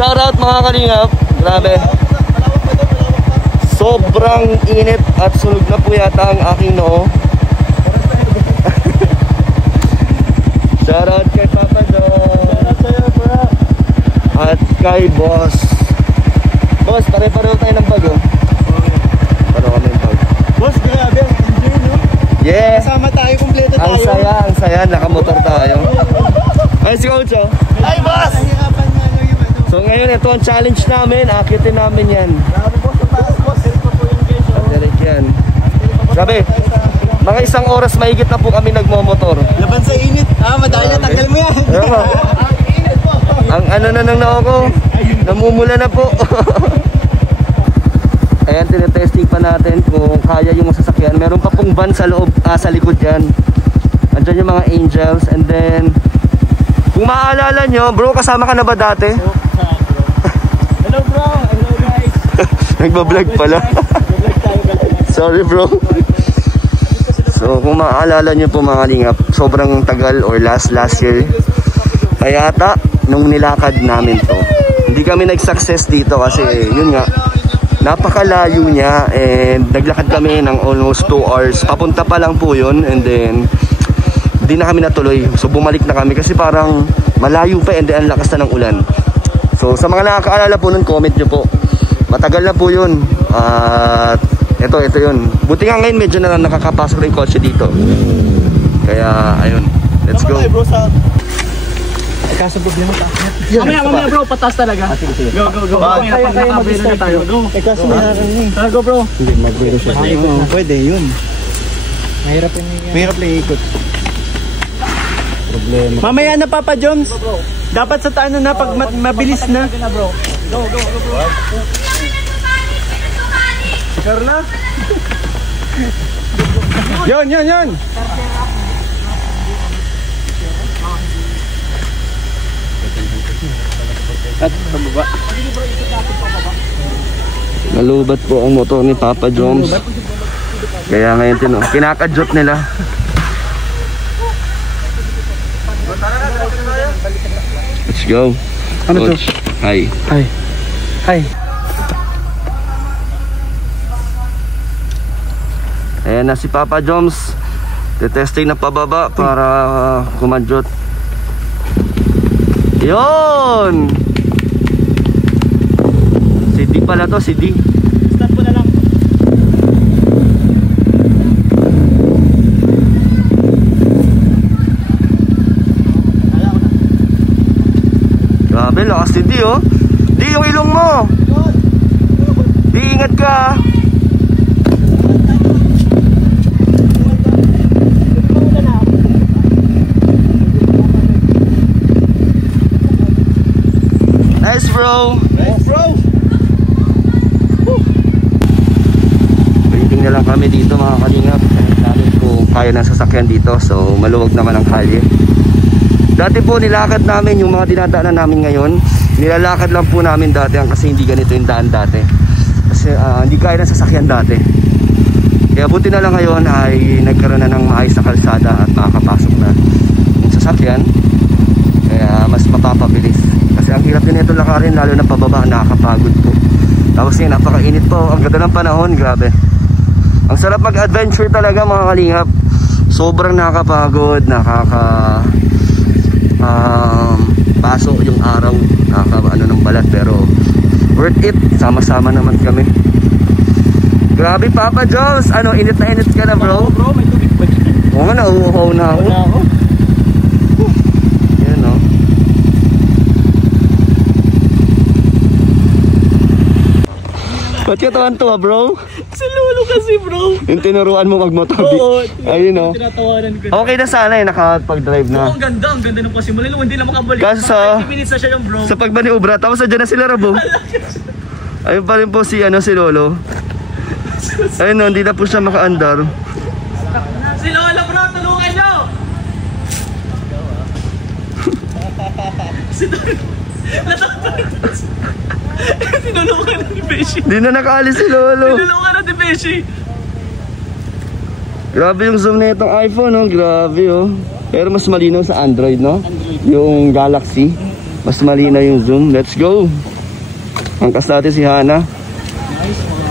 Shoutout mga kalingap. Grabe. Sobrang init at sunog na po yata ang aking noo. Shoutout kay Papa John. At kay Boss. Boss, pare-pareho tayo ng bag, oh. Pareho kami ng bag. Boss, grabe ang enjoy, no? Yeah. Kasama tayo, kumpleto tayo. Ang saya. Nakamotor tayo. Ay, si Coach, oh. Ay, boss! Nahirapan nga lang yung ano. So ngayon, ito ang challenge namin. Akitin namin yan. Grabe, boss. Sa taas, boss. Help po yung guys. Direct yan. Grabe. Mga isang oras mahigit na po kami nagmomotor. Laban sa init. Madali na. Tanggal mo yan. Ang ano na nang nao ko. Namumula na po. Ayan, tinetesting pa natin kung kaya yung sasakyan. Meron pa pong van sa loob, sa likod yan. Andyan yung mga angels. And then, kung maaalala nyo, bro, kasama ka na ba dati? Hello, bro. Hello, guys. Nagbablog pala. Sorry, bro. So, kung maaalala nyo po mga lingap, sobrang tagal or last year. Kaya ata, nung nilakad namin to. Hindi kami nag-success dito kasi yun nga, napakalayo niya and naglakad kami ng almost 2 hours. Papunta pa lang po yun and then hindi na kami natuloy. So bumalik na kami kasi parang malayo pa and then ang lakas na ng ulan. So sa mga nakakaalala po nun, comment nyo po. Matagal na po yun. At ito yun. Buti nga ngayon medyo na nakakapasok rin kotse dito. Kaya ayun, let's go. Kaso problema taas. Mamaya bro, pataas talaga. Go. Mamaya pag nakabero na tayo. Go. Kaso Tara, go bro. hindi, magbiro siya. Pwede, yun. Mahirap lang ikot. Problema. Mamaya na, Papa Jones. Dapat sa taano na pag mabilis na. Go bro. Carla? Yun. At pababa. Nalubat po ang motor ni Papa Jones. Kaya ngayon kinakadyot nila. Let's go. Ano to? Hi. Ayan na si Papa Jones. Tetesting na pababa para kumadyot. Yun! Si D pala to, si D. Start ko na lang. Grabe, lakas si D, oh. D, yung ilong mo. D, ingat ka. Nice, bro. Waiting na lang kami dito mga kalingap. Namin kung kaya ng sasakyan dito. So maluwag naman ang kalye. Dati po nilakad namin yung mga dinadaanan namin ngayon. Nilalakad lang po namin dati kasi hindi ganito yung daan dati. Kasi hindi kaya ng sasakyan dati. Kaya buti na lang ngayon ay nagkaroon na ng maayos na kalsada at makakapasok na yung sasakyan. Kaya mas mapapabilis. Kasi ang hirap din ito lakarin, lalo na pababa, nakakapagod po. Tapos yun, napakainit po. Ang ganda ng panahon, grabe. Ang sarap mag-adventure talaga mga kalingap. Sobrang nakakapagod, paso yung araw, ano ng balat, pero worth it. Sama-sama naman kami. Grabe, Papa Jones. Ano, init na init ka na, bro? Bro, may tubig ba dito? Oo nga, nauuhaw na ako. Yan, oh. Ba't ka tuwan-tuwa, bro? Si Lolo kasi, bro. Yung tinuruan mo magmotor. Oo. Ayun, oh. Tinatawanan ko. Okay na sana eh, nakapag-drive na. Ang ganda nung pasimula. Hindi na makabalik. Kaso sa 20 minutes na siya yung bro. Sa pagbaniubra, tapos na dyan na sila, Rabo. Ayun pa rin po si Lolo. Ayun, no, hindi na po siya maka-andar. Si Lolo, bro, tulungan nyo! Si Lolo. Tinulungan na ni Beshi. Hindi na nakaalis si Lolo. Tinulungan na ni Beshi. Grabe yung zoom na itong iPhone, no? Grabe, oh. Pero mas malinaw sa Android, no? Yung Galaxy. Mas malinaw yung zoom. Let's go! Angkas natin si Hana.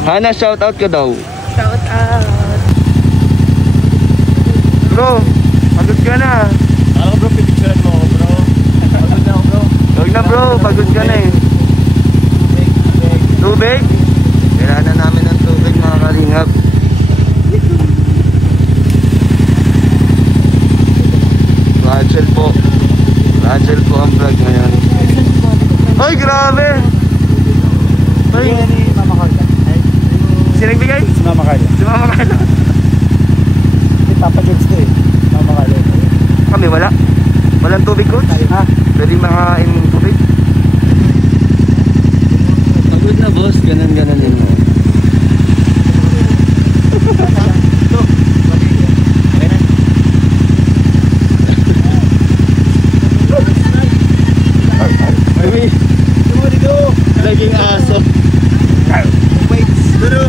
Hana, shout out ka daw. Shout out. Bro, pagod ka na. Alam bro, pinicturean mo ako bro. Pagod na ako bro. Huwag na bro, pagod ka na eh. Tubig? Kailangan na namin ng tubig mga kalingap. Rachel po. Rachel po ang vlog ngayon. Ay, grabe! Ay, Mama Carla. sino nagbigay? Si Mama Carla. Si Mama Carla. Si Papa Jones to eh. Mama Carla. Kami wala. Walang tubig coach? Ha? Pwede makain ng tubig? Pagod na boss, ganun din mo. Laging aso. Wait. Pero.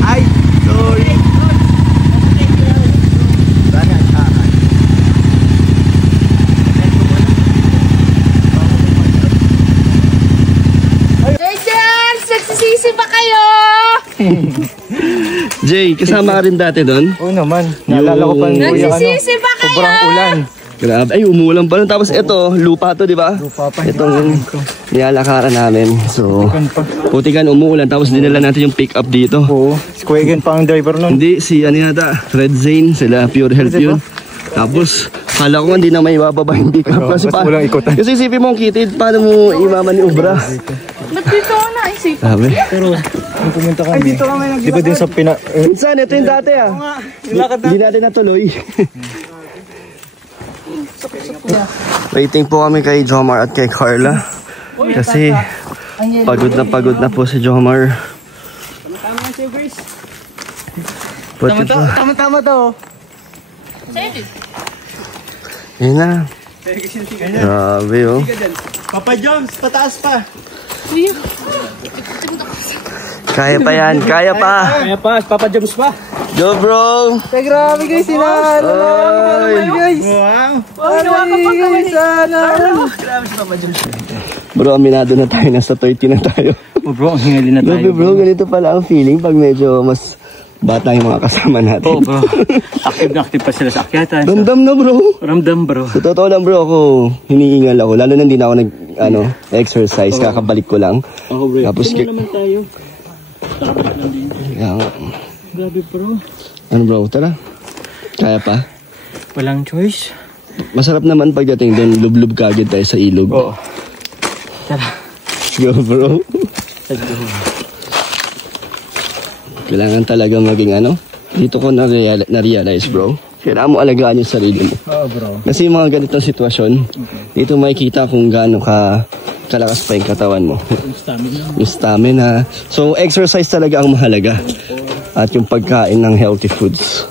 Ay, sorry. Rachel, nagsisisi ba kayo? Jay, kasama ka rin dati doon? Oo naman. Naalala ko pa Yung- Nagsisisi ba kayo? Sobrang ulan. Grabe, ay umulan pa rin. Tapos ito, lupa to, di ba? Lupa pa. Itong nilalakaran namin. So, putikan umuulan. Tapos dinala natin yung pick up dito. Oo. Si Kuya Egan pa ang driver nun. Hindi, si ano yata, Red Zane, sila Pure Health yun. Tapos, kala ko hindi na may bababa yung pick up. Mas walang ikutan. Kasi isipin mo, kitid, paano mo imaman ni Ubra? Ba't dito ako naisip? Sabi. Pero, nung pumunta kami, di ba din sa Saan? Ito yung dati ah. Hindi natin natuloy. Waiting po kami kay Jomar at kay Carla. Kasi pagod na po si Jomar. Tama-tama to. Yun na. Grabe oh. Papa Jones, pataas pa. Kaya pa yan, kaya pa. Kaya pa, Papa James pa. Go bro. Grabe guys, sila. Oy. Guys. Wow. Bro, aminado na tayo. Nasa 30 na tayo. Oh bro, ang hingali na Grabe bro, ganito pala ang feeling pag medyo mas bata yung mga kasama natin. Oh bro, active na active pa sila sa akyatan. Ramdam na bro. Ramdam bro. Sa totoo lang bro, ako hinihingal ako. Lalo na hindi na ako exercise, kakabalik ko lang. Ako bro, Tapos naman tayo. Takabalik lang din. Grabe bro. Ano bro, tara. Kaya pa? Walang choice. Masarap naman pagdating doon, lub-lub ka agad tayo sa ilog. Oo. Tara. Go bro. Kailangan talaga maging dito ko na-realize bro. Kailangan mo alagaan yung sarili mo. Oo bro. Kasi yung mga ganitong sitwasyon, dito makikita kung gaano kalakas pa yung katawan mo. Yung stamina. So exercise talaga ang mahalaga. At yung pagkain ng healthy foods.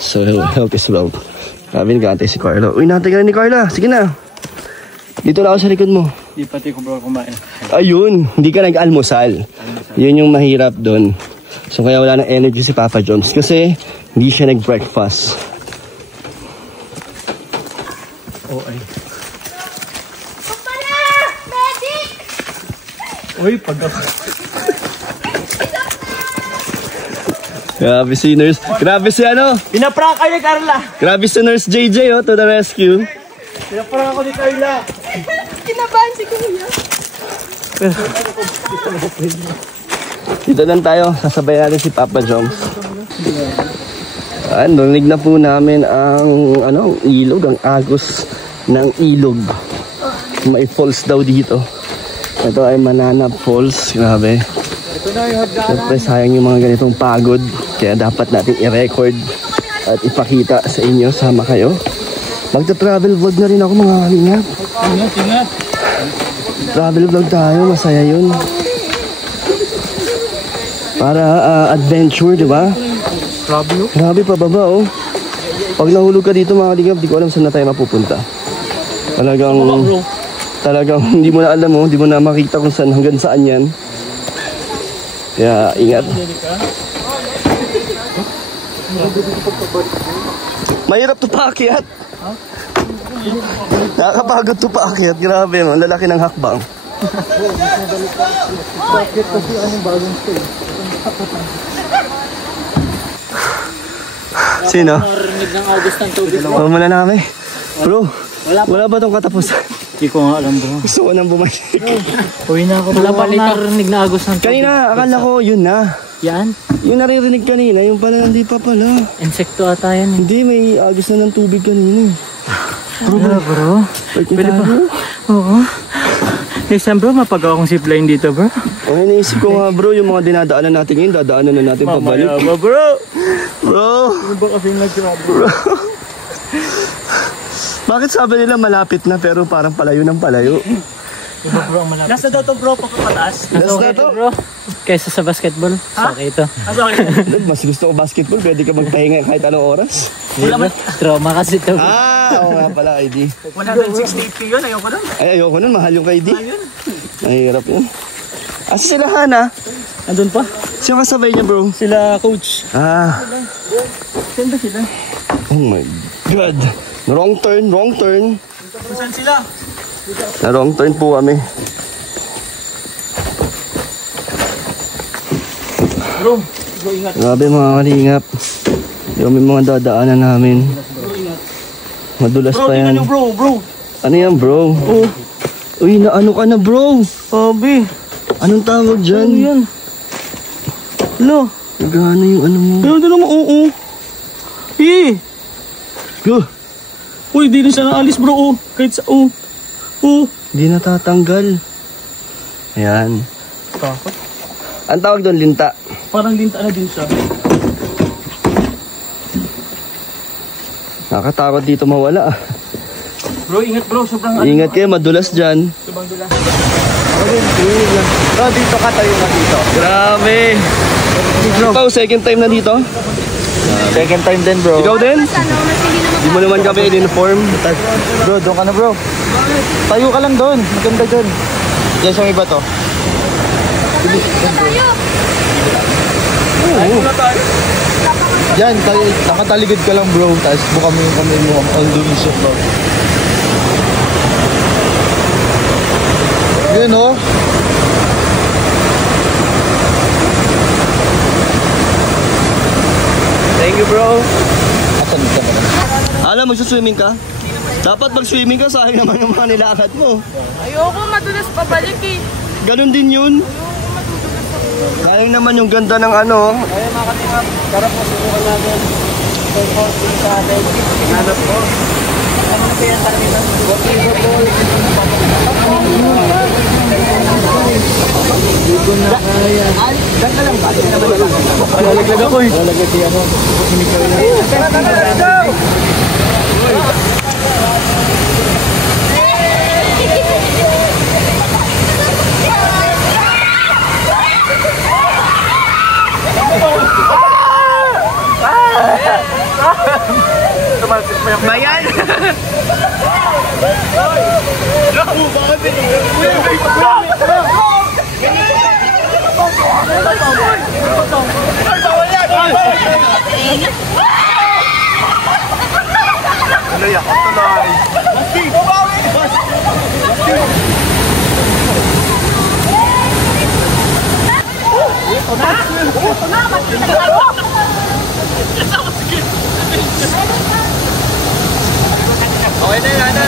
So health is wealth. Sabi nag-aantay si Carla. Uy, natin ka na ni Carla. Sige na. Dito na ako sa likod mo. Di pati ko bro kumain. Ayun, hindi ka nag-almusal. Yun yung mahirap doon. So kaya wala ng energy si Papa Jones kasi hindi siya nag-breakfast. ay. Pala! Medic! Uy, pag Grabe si nurse. Grabe si pinaprank kayo, Carla! Grabe si nurse JJ to the rescue. Pinaprank ako ni Carla! Kinabahan si Kuya. Dito lang tayo. Sasabay natin si Papa Jones. Narinig na po namin ang ilog, ang agos ng ilog. May falls daw dito. Ito ay Mananap Falls. Grabe. Siyempre sayang yung mga ganitong pagod. Kaya dapat natin i-record at ipakita sa inyo. Sama kayo. Magta-travel vlog na rin ako mga kalingap. Ingat! Travel vlog tayo. Masaya yun. Para adventure, di ba? Grabe pababa oh. Pag nahulog ka dito mga kalingap, di ko alam saan na tayo mapupunta. Talagang hindi mo na alam mo, hindi mo na makita kung saan hanggang saan yan. Kaya ingat. Mahirap to paakyat. Nakakapagod to paakyat. Grabe, ang lalaki ng hakbang. Bakit kasi anong bagong stay? Sino? Narinig ng August ng tubig. Muna na kami. Bro, wala ba itong katapusan? Hindi ko nga alam bro. Gusto ko nang bumalik. Uwi na ako. Wala pa akong narinig na August ng tubig. Kanina, akala ko yun na. Yan? Yung naririnig kanina, yung pala hindi pa pala. Insekto ata yan. Hindi, may agos na ng tubig kanina. Bro. Pwede ba? Oo. Next time bro, mapagawa akong zipline dito bro. Okay, naisip ko nga bro, yung mga dinadaanan natin ngayon, dadaanan na natin pabalik. Mamaya ba bro? Bro! Ano ba kasing nagsabi? Bro! Bakit sabi nila malapit na pero parang palayo ng palayo? Bro, malapit. Nasa daw to bro, pagkapataas. Nasa Okay to? bro. Kaysa sa basketball. Okay ito. Okay. Mas gusto ko basketball, pwede ka magpahinga kahit anong oras. Trauma kasi ito. Oo nga pala, ID. 168k yun, ayoko nun. Ay, ayoko nun, mahal yung ID. Mahirap yun. Asa sila Hana? Andun pa? Sino kasabay niya bro? Sila coach. Saan ba sila? Oh my God. Wrong turn. Saan sila? Na wrong turn po kami. Bro, ingat. Grabe mga kalingap. Yung may mga dadaanan namin. Madulas Bro, pa tingnan yan. nyo bro. Ano yan bro? Oh. Uy, naano ka na bro? Sabi. Anong tawag dyan? Ano yan? Lo. Nagana yung ano mo. Ano naman, oo. Go. Uy, di na siya naalis bro, oh. Kahit sa, oh. Hindi natatanggal. Ayan. Takot. Ang tawag doon, linta. Parang linta na din siya. Nakatakot dito mawala. Bro, ingat bro. Sobrang Ingat kayo, madulas dyan. Sobrang dulas. Oh, dito ka tayo na dito. Grabe. Ikaw, second time na dito? Second time din bro. Ikaw din? Sana, mas hindi naman Di mo naman kami in-inform. Bro, doon ka na bro. Tayo ka lang doon. Maganda doon. Yan siyang iba to. tayo. Yan, nakataligid ka lang bro. Tapos buka mo yung kamay mo. All the way bro. Yun oh. Thank you, bro. Asan ka ba? Alam, magsuswimming ka? Dapat mag-swimming ka, sayang naman yung mga nilakad mo. Ayoko, madulas pabalik eh. Ganon din yun. Sayang naman yung ganda ng ano. Ayun mga katingap. Tara po, subukan natin. Sa atin. Hanap po. Ano na kaya sa kanila? Hindi ko na kaya. Ganda lang ba? Lalaglag ako eh. Lalaglag si ano. Tara! Bayan! Okay na yan, Ana.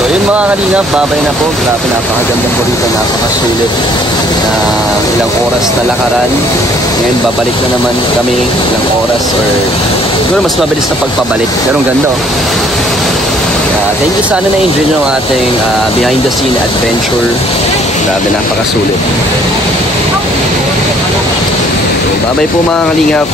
So yun mga kalingap, babay na po. Grabe, napakaganda po rito, napakasulit. Ilang oras na lakaran. Ngayon babalik na naman kami ilang oras or siguro mas mabilis na pagpabalik. Pero ang ganda oh. Thank you, sana na-enjoy nyo ang ating behind the scene adventure. Grabe, napakasulit. So, babay po mga kalingap.